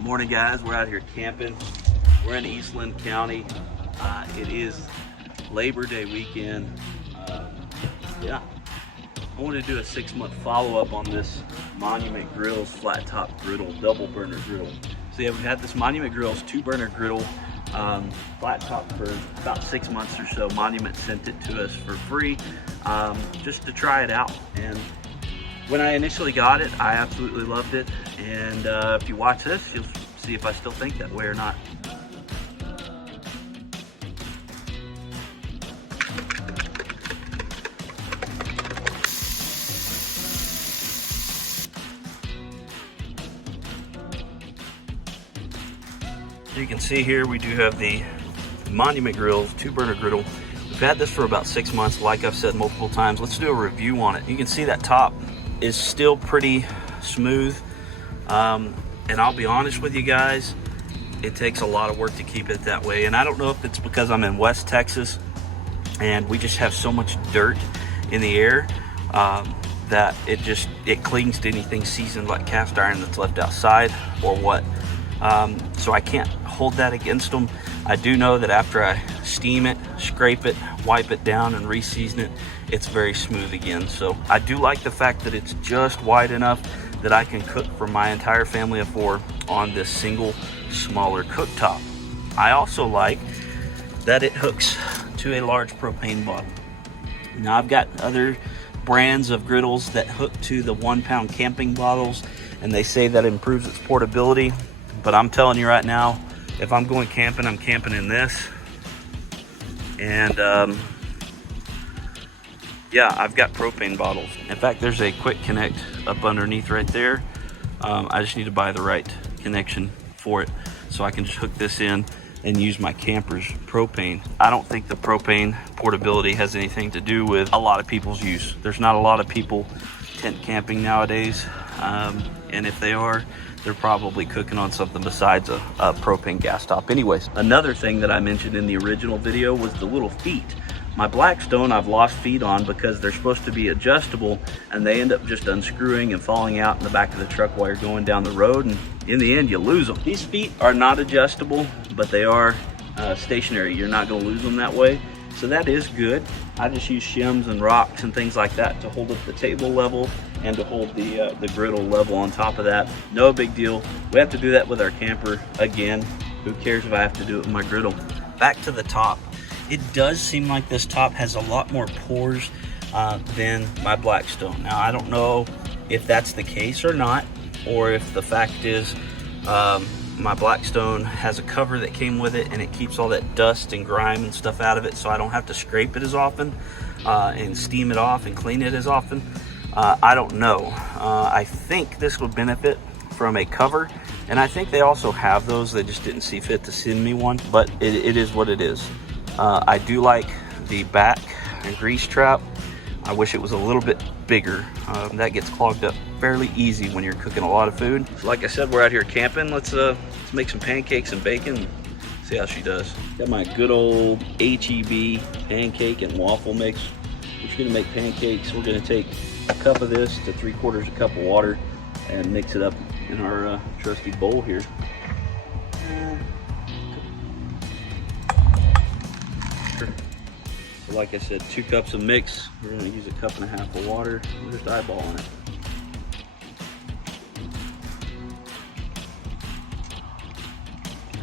Morning, guys. We're out here camping. We're in Eastland County. It is Labor Day weekend. Yeah, I wanted to do a 6-month follow-up on this Monument Grills flat top griddle, double burner griddle. So yeah, we've had this Monument Grills 2-burner griddle flat top for about 6 months or so. Monument sent it to us for free just to try it out. And when I initially got it, I absolutely loved it. And if you watch this, you'll see if I still think that way or not. You can see here we do have the Monument Grills 2-burner griddle. We've had this for about 6 months, like I've said multiple times. Let's do a review on it. You can see that top is still pretty smooth. And I'll be honest with you guys, it takes a lot of work to keep it that way. And I don't know if it's because I'm in West Texas and we just have so much dirt in the air that it clings to anything seasoned like cast iron that's left outside or what. So I can't hold that against them. I do know that after I steam it, scrape it, wipe it down and re-season it, it's very smooth again. So I do like the fact that it's just wide enough that I can cook for my entire family of 4 on this single smaller cooktop. I also like that it hooks to a large propane bottle. Now I've got other brands of griddles that hook to the 1-pound camping bottles, and they say that improves its portability. But I'm telling you right now, if I'm going camping, I'm camping in this. And yeah, I've got propane bottles. In fact, there's a quick connect up underneath right there. I just need to buy the right connection for it so I can just hook this in and use my camper's propane. I don't think the propane portability has anything to do with a lot of people's use. There's not a lot of people tent camping nowadays. And if they are, they're probably cooking on something besides a propane gas top anyways. Another thing that I mentioned in the original video was the little feet. My Blackstone I've lost feet on because they're supposed to be adjustable, and they end up just unscrewing and falling out in the back of the truck while you're going down the road, and in the end you lose them. These feet are not adjustable, but they are stationary. You're not going to lose them that way, so that is good. I just use shims and rocks and things like that to hold up the table level and to hold the griddle level on top of that. No big deal. We have to do that with our camper again. Who cares if I have to do it with my griddle? Back to the top. It does seem like this top has a lot more pores than my Blackstone. Now, I don't know if that's the case or not, or if the fact is my Blackstone has a cover that came with it and it keeps all that dust and grime and stuff out of it, so I don't have to scrape it as often and steam it off and clean it as often. I don't know. I think this would benefit from a cover, and I think they also have those. They just didn't see fit to send me one, but it is what it is. I do like the back and grease trap. I wish it was a little bit bigger. That gets clogged up fairly easy when you're cooking a lot of food. So like I said, we're out here camping. Let's make some pancakes and bacon. See how she does. Got my good old HEB pancake and waffle mix. We're just gonna make pancakes. We're gonna take a cup of this to 3/4 a cup of water and mix it up in our trusty bowl here. So like I said, 2 cups of mix. We're gonna use 1.5 cups of water. We're just eyeballing it.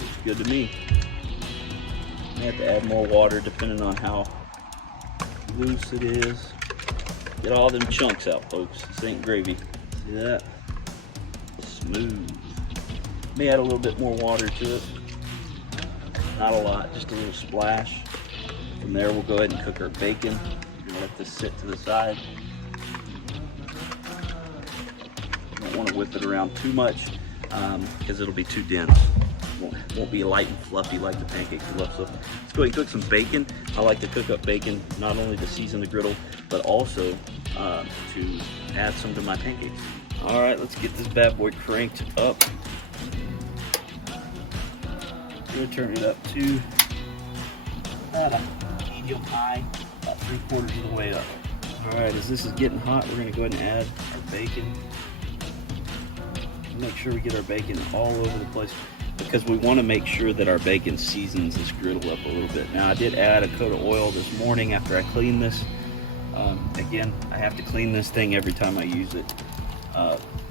Looks good to me. I have to add more water depending on how loose it is. Get all them chunks out, folks. This ain't gravy. See that? Smooth. May add a little bit more water to it. Not a lot, just a little splash. From there, we'll go ahead and cook our bacon. We're gonna let this sit to the side. Don't want to whip it around too much because it'll be too dense. Won't be light and fluffy like the pancakes we love. So let's go ahead and cook some bacon. I like to cook up bacon not only to season the griddle, but also to add some to my pancakes. All right, let's get this bad boy cranked up. I'm gonna turn it up to about medium high, about 3/4 of the way up. All right, as this is getting hot, we're gonna go ahead and add our bacon. make sure we get our bacon all over the place, because we want to make sure that our bacon seasons this griddle up a little bit. Now I did add a coat of oil this morning after I cleaned this. Again, I have to clean this thing every time I use it.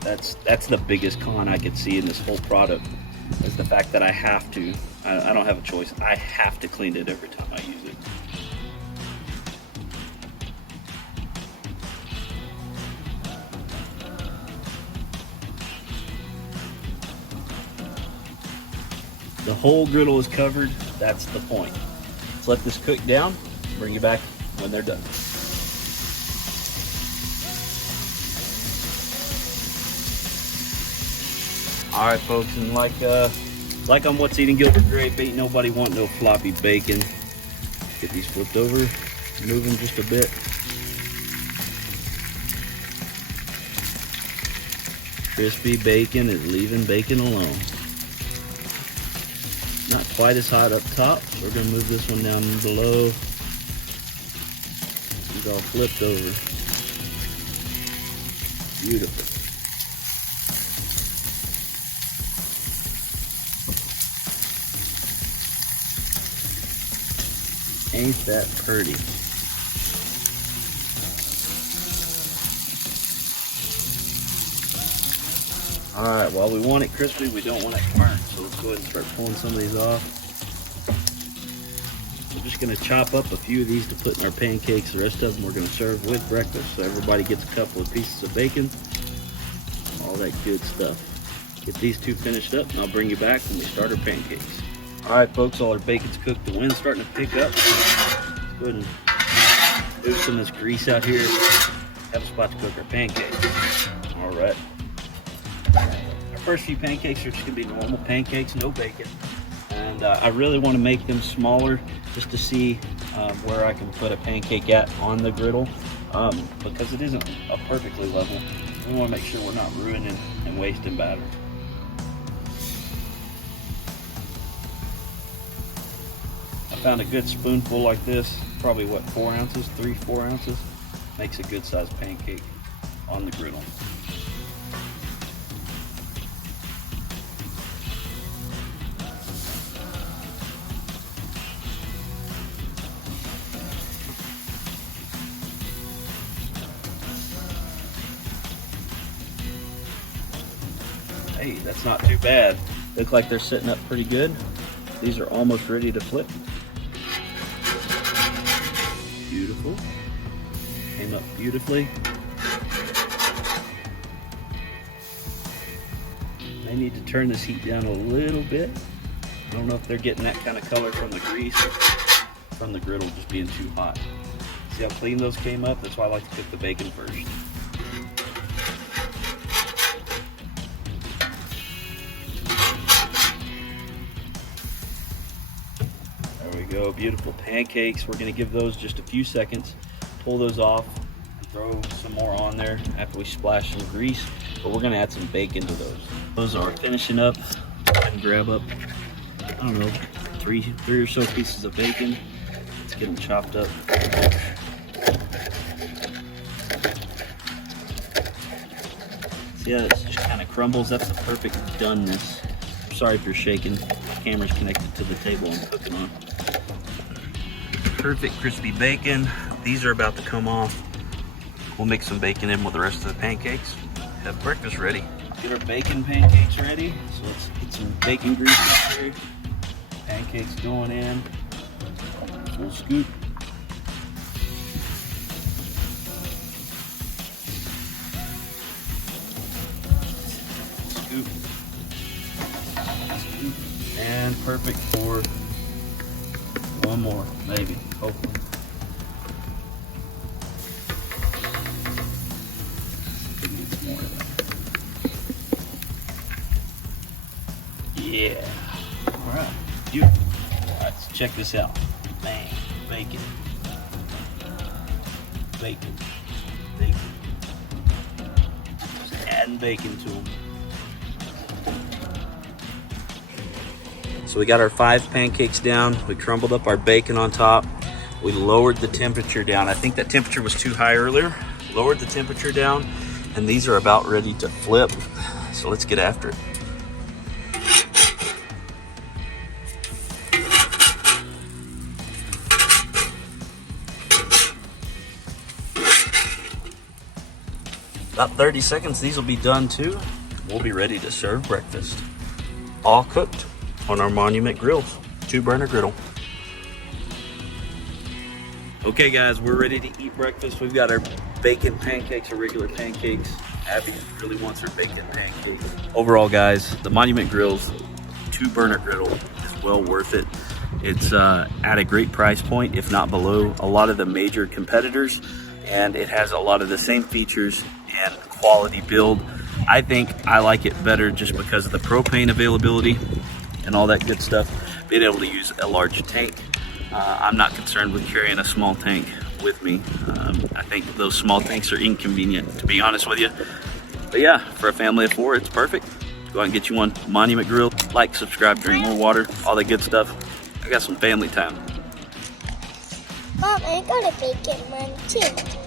That's the biggest con I could see in this whole product, is the fact that I have to. I don't have a choice. I have to clean it every time I use it. The whole griddle is covered. That's the point. Let's let this cook down. Bring you back when they're done. All right, folks, and like on What's Eating Gilbert Grape, ain't nobody want no floppy bacon. Get these flipped over, move them just a bit. Crispy bacon is leaving bacon alone. Not quite as hot up top, so we're gonna move this one down below. It's all flipped over. Beautiful. Ain't that pretty? All right, while we want it crispy, we don't want it burnt. So let's go ahead and start pulling some of these off. We're just gonna chop up a few of these to put in our pancakes. The rest of them we're gonna serve with breakfast, so everybody gets a couple of pieces of bacon, all that good stuff. Get these two finished up, and I'll bring you back when we start our pancakes. All right, folks, all our bacon's cooked. The wind's starting to pick up. Let's go ahead and move some of this grease out here. Have a spot to cook our pancakes. All right. Our first few pancakes are just gonna be normal pancakes, no bacon. And I really wanna make them smaller just to see where I can put a pancake at on the griddle, because it isn't a perfectly level. We wanna make sure we're not ruining and wasting batter. I found a good spoonful like this, probably what, 4 ounces, 3-4 ounces, makes a good sized pancake on the griddle. Hey, that's not too bad. Look like they're sitting up pretty good. These are almost ready to flip. Beautiful. Came up beautifully. I need to turn this heat down a little bit. I don't know if they're getting that kind of color from the grease, from the griddle just being too hot. See how clean those came up? That's why I like to cook the bacon first. There we go, beautiful pancakes. We're gonna give those just a few seconds, pull those off, and throw some more on there after we splash some grease, but we're gonna add some bacon to those. Those are finishing up. Go ahead and grab up, I don't know, three or so pieces of bacon. Let's get them chopped up. See how it just kind of crumbles? That's the perfect doneness. Sorry if you're shaking. The camera's connected to the table I'm cooking on. Perfect crispy bacon. These are about to come off. We'll mix some bacon in with the rest of the pancakes. Have breakfast ready. Get our bacon pancakes ready. So let's get some bacon grease up here. Pancakes going in. Full scoop. Scoop. Scoop. And perfect for one more, maybe, hopefully. More of that. Yeah. All right. Beautiful. All right, so check this out. Man, bacon. Bacon. Bacon. Just adding bacon to them. So we got our 5 pancakes down. We crumbled up our bacon on top. We lowered the temperature down. I think that temperature was too high earlier. Lowered the temperature down, and these are about ready to flip. So let's get after it. About 30 seconds, these will be done too. We'll be ready to serve breakfast. All cooked on our Monument grills, 2-burner griddle. Okay guys, we're ready to eat breakfast. We've got our bacon pancakes, our regular pancakes. Abby really wants her bacon pancakes. Overall guys, the Monument Grill's 2-burner griddle is well worth it. It's at a great price point, if not below a lot of the major competitors, and it has a lot of the same features and quality build. I think I like it better just because of the propane availability and all that good stuff. Being able to use a large tank. I'm not concerned with carrying a small tank with me. I think those small tanks are inconvenient, to be honest with you. But yeah, for a family of 4, it's perfect. Go out and get you one. Monument Grill. Like, subscribe, drink more water, all that good stuff. I got some family time. Mom, I got a bacon one too.